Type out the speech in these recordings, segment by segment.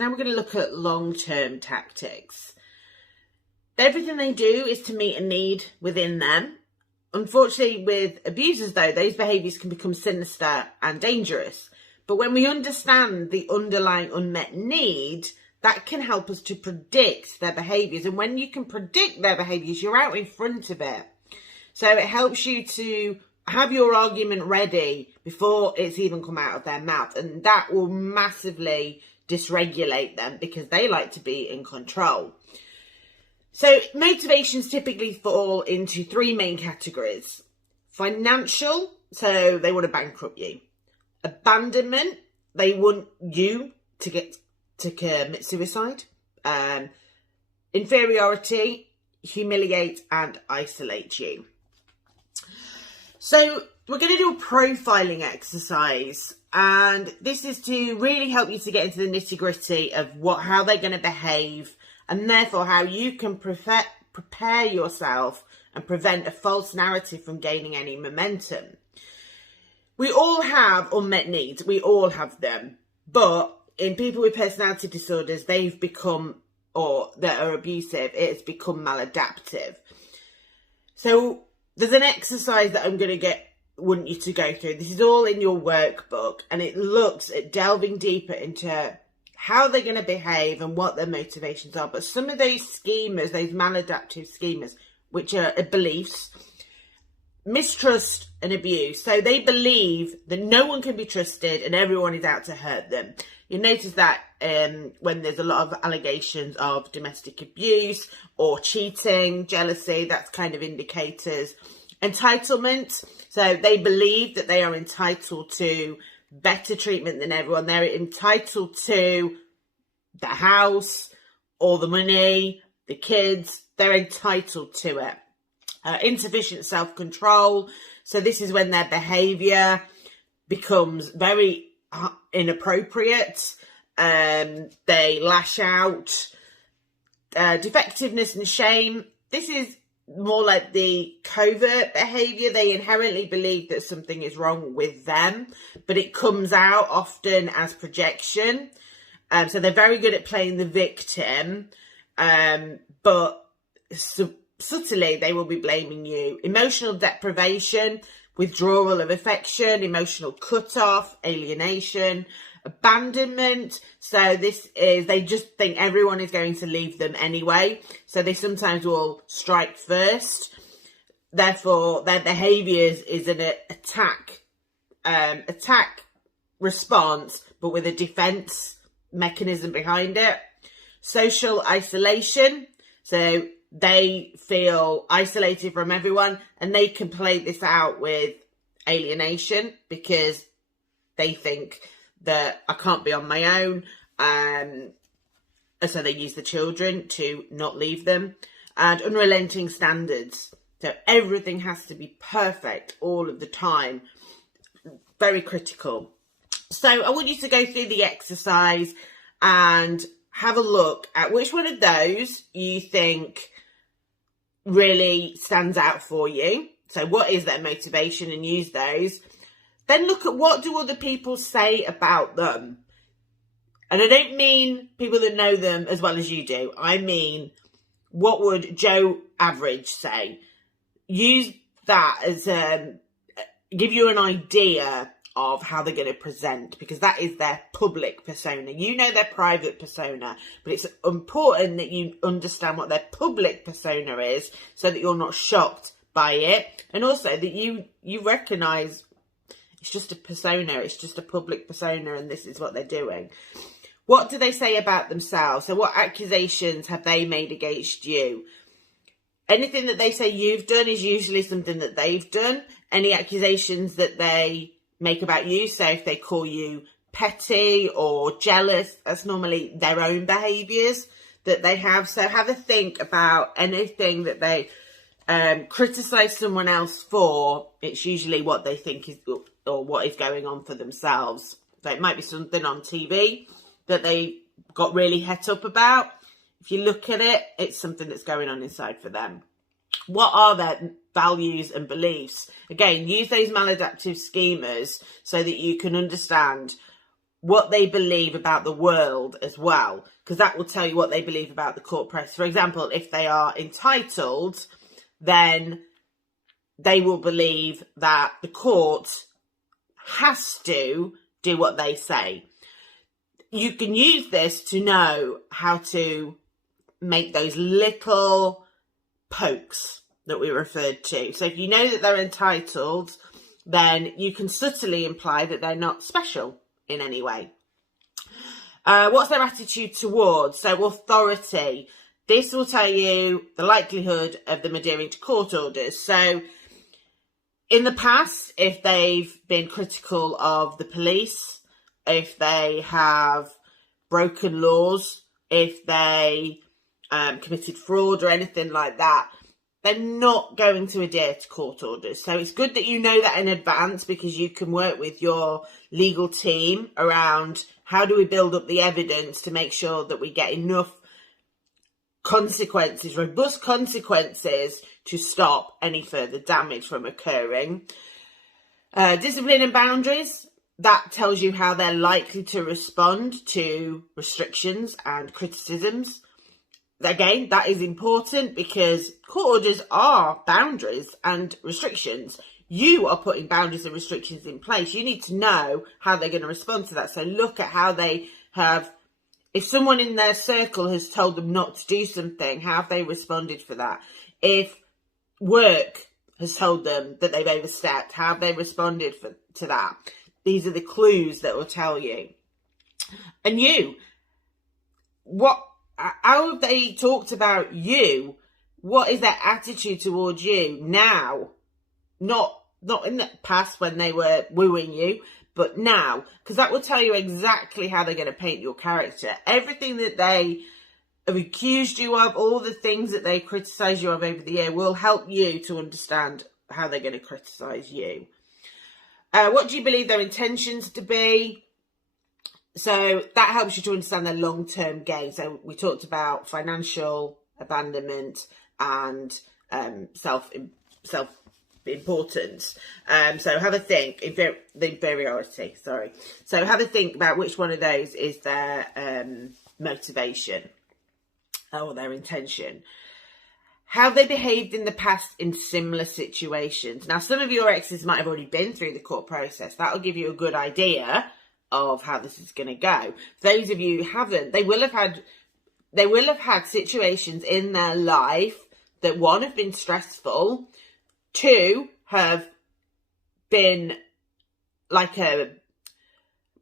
So now we're going to look at long-term tactics. Everything they do is to meet a need within them. Unfortunately, with abusers, though, those behaviours can become sinister and dangerous. But when we understand the underlying unmet need, that can help us to predict their behaviours. And when you can predict their behaviours, you're out in front of it. So it helps you to have your argument ready before it's even come out of their mouth. And that will massively dysregulate them because they like to be in control. So motivations typically fall into three main categories. Financial, so they want to bankrupt you. Abandonment, they want you to commit suicide. Inferiority, humiliate and isolate you. So we're going to do a profiling exercise, and this is to really help you to get into the nitty-gritty of how they're going to behave, and therefore how you can prepare yourself and prevent a false narrative from gaining any momentum. We all have unmet needs. We all have them. But in people with personality disorders, they've become, or that are abusive, it's become maladaptive. So there's an exercise that I'm going to want you to go through. This is all in your workbook, and it looks at delving deeper into how they're going to behave and what their motivations are. But some of those schemas, those maladaptive schemas, which are beliefs, mistrust and abuse. So they believe that no one can be trusted and everyone is out to hurt them. You'll notice that when there's a lot of allegations of domestic abuse or cheating, jealousy, that's kind of indicators. Entitlement. So they believe that they are entitled to better treatment than everyone. They're entitled to the house or the money, the kids. They're entitled to it. Insufficient self-control. So this is when their behaviour becomes very inappropriate. They lash out. Defectiveness and shame. This is more like the covert behaviour. They inherently believe that something is wrong with them, but it comes out often as projection. So they're very good at playing the victim, but subtly they will be blaming you. Emotional deprivation, withdrawal of affection, emotional cut-off, alienation, abandonment. So this is, they just think everyone is going to leave them anyway. So they sometimes will strike first. Therefore, their behaviours is an attack response, but with a defence mechanism behind it. Social isolation. So they feel isolated from everyone, and they can play this out with alienation because they think that I can't be on my own. And so they use the children to not leave them. And unrelenting standards. So everything has to be perfect all of the time. Very critical. So I want you to go through the exercise and have a look at which one of those you think really stands out for you. So what is their motivation, and use those. Then look at what do other people say about them. And I don't mean people that know them as well as you do. I mean, what would Joe Average say? Use that as give you an idea of how they're going to present, because that is their public persona. You know their private persona, but it's important that you understand what their public persona is so that you're not shocked by it, and also that you recognise it's just a persona, it's just a public persona, and this is what they're doing. What do they say about themselves? So what accusations have they made against you? Anything that they say you've done is usually something that they've done. Any accusations that they make about you, so if they call you petty or jealous, that's normally their own behaviours that they have. So have a think about anything that they criticise someone else for. It's usually what they think is, or what is going on for themselves. So it might be something on TV that they got really het up about. If you look at it, it's something that's going on inside for them. What are their values and beliefs? Again, use those maladaptive schemas so that you can understand what they believe about the world as well, because that will tell you what they believe about the court process. For example, if they are entitled, then they will believe that the court has to do what they say. You can use this to know how to make those little pokes that we referred to. So if you know that they're entitled, then you can subtly imply that they're not special in any way. What's their attitude towards? So authority. This will tell you the likelihood of them adhering to court orders. So in the past, if they've been critical of the police, if they have broken laws, if they committed fraud or anything like that, they're not going to adhere to court orders. So it's good that you know that in advance, because you can work with your legal team around how do we build up the evidence to make sure that we get enough consequences, robust consequences, to stop any further damage from occurring. Discipline and boundaries. That tells you how they're likely to respond to restrictions and criticisms. Again, that is important because court orders are boundaries and restrictions. You are putting boundaries and restrictions in place. You need to know how they're going to respond to that. So look at how they have, if someone in their circle has told them not to do something, how have they responded for that? If work has told them that they've overstepped, how have they responded to that? These are the clues that will tell you. And you, how have they talked about you? What is their attitude towards you now? Not in the past when they were wooing you, but now. Because that will tell you exactly how they're going to paint your character. Everything that they have accused you of, all the things that they criticise you of over the year, will help you to understand how they're going to criticise you. What do you believe their intentions to be? So that helps you to understand their long-term gain. So we talked about financial abandonment and self-importance. So have a think. The inferiority, sorry. So have a think about which one of those is their motivation or their intention. How have they behaved in the past in similar situations? Now, some of your exes might have already been through the court process. That'll give you a good idea of how this is going to go. For those of you who haven't, they will have had situations in their life that, one, have been stressful, two, have been like a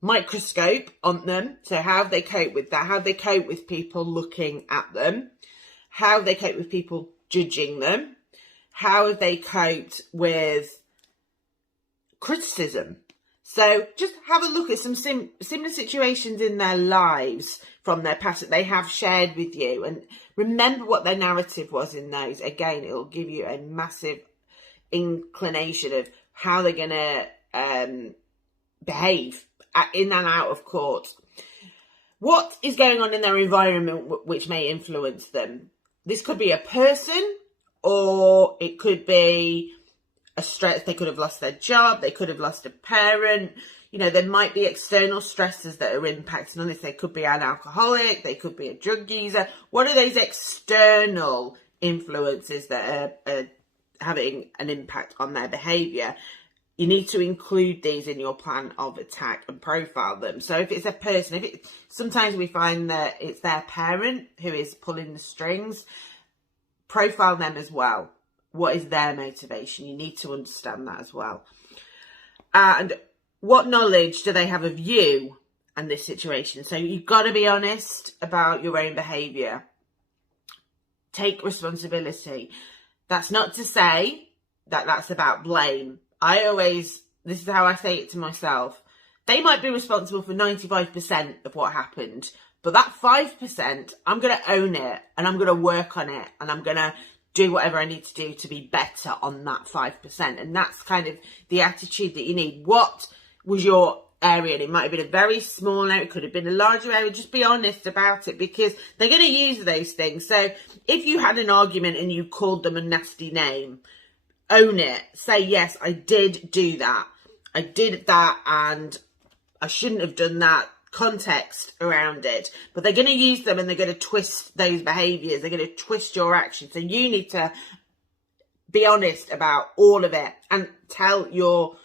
microscope on them. So how have they coped with that? How have they coped with people looking at them? How have they coped with people judging them? How have they coped with criticism? So just have a look at some similar situations in their lives from their past that they have shared with you, and remember what their narrative was in those. Again, it will give you a massive inclination of how they're going to behave in and out of court. What is going on in their environment which may influence them? This could be a person, or it could be a stress. They could have lost their job. They could have lost a parent. You know, there might be external stresses that are impacting on this. They could be an alcoholic. They could be a drug user. What are those external influences that are having an impact on their behaviour? You need to include these in your plan of attack and profile them. So if it's a person, sometimes we find that it's their parent who is pulling the strings, profile them as well. What is their motivation? You need to understand that as well. And what knowledge do they have of you and this situation? So you've got to be honest about your own behaviour. Take responsibility. That's not to say that that's about blame. This is how I say it to myself. They might be responsible for 95% of what happened, but that 5%, I'm going to own it, and I'm going to work on it, and I'm going to do whatever I need to do to be better on that 5%. And that's kind of the attitude that you need. What was your area? And it might have been a very small area, it could have been a larger area. Just be honest about it, because they're going to use those things. So if you had an argument and you called them a nasty name, own it. Say, yes, I did do that. I did that, and I shouldn't have done that context around it. But they're going to use them and they're going to twist those behaviours. They're going to twist your actions. So you need to be honest about all of it and tell your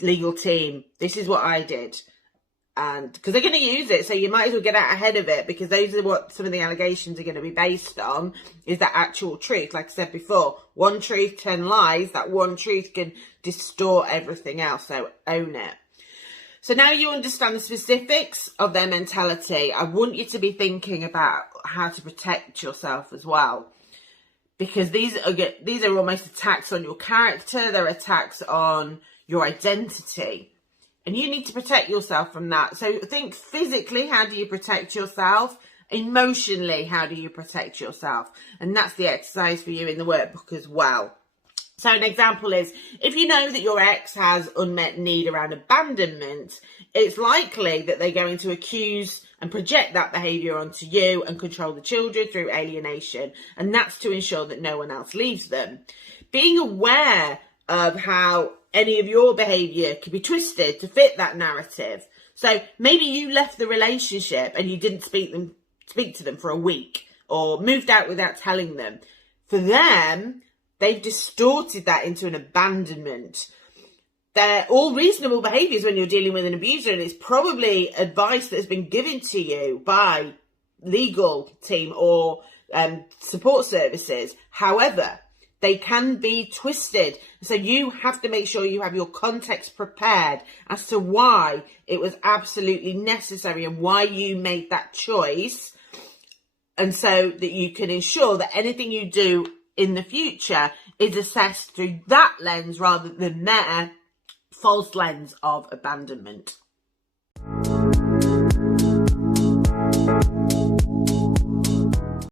legal team, this is what I did. And because they're going to use it, so you might as well get out ahead of it, because those are what some of the allegations are going to be based on, is that actual truth. Like I said before, one truth, 10 lies. That one truth can distort everything else, so own it. So now you understand the specifics of their mentality, I want you to be thinking about how to protect yourself as well. Because these are almost attacks on your character, they're attacks on your identity. And you need to protect yourself from that. So think physically, how do you protect yourself? Emotionally, how do you protect yourself? And that's the exercise for you in the workbook as well. So an example is, if you know that your ex has unmet need around abandonment, it's likely that they're going to accuse and project that behaviour onto you and control the children through alienation. And that's to ensure that no one else leaves them. Being aware of how any of your behaviour could be twisted to fit that narrative. So maybe you left the relationship and you didn't speak to them for a week, or moved out without telling them. For them, they've distorted that into an abandonment. They're all reasonable behaviours when you're dealing with an abuser, and it's probably advice that has been given to you by legal team or support services. However, they can be twisted. So you have to make sure you have your context prepared as to why it was absolutely necessary and why you made that choice. And so that you can ensure that anything you do in the future is assessed through that lens rather than their false lens of abandonment.